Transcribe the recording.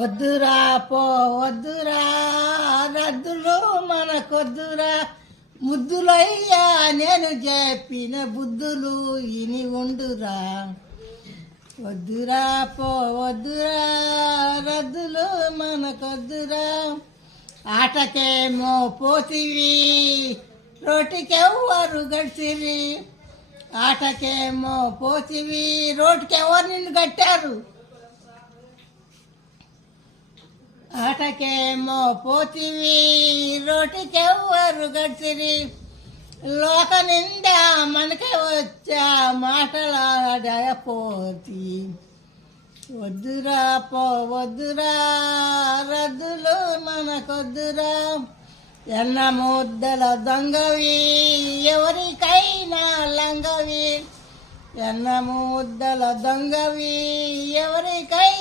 వద్దురా పో వద్దురా రద్దులు మనకొద్దురా ముద్దులయ్యా నేను చెప్పిన బుద్ధులు ఇని ఉండురా. వద్దురా పో వద్దురా రద్దులు మనకొద్దురా. ఆటకేమో పోతివి రోటికెవ్వరు గడిచిరి. ఆటకేమో పోతివి రోటికెవ్వరు నిన్ను కట్టారు. ఆటకేమో పోతివి రోటికెవ్వరు గడిచిరి. లోక నిండా మనకే వచ్చా మాటలాడపోతి. వద్దురా పో వద్దురా రద్దులు మనకొద్దురా. ఎన్న ముద్దల దొంగవి ఎవరికైనా లంగవి. ఎన్న ముద్దల దొంగవి ఎవరికైనా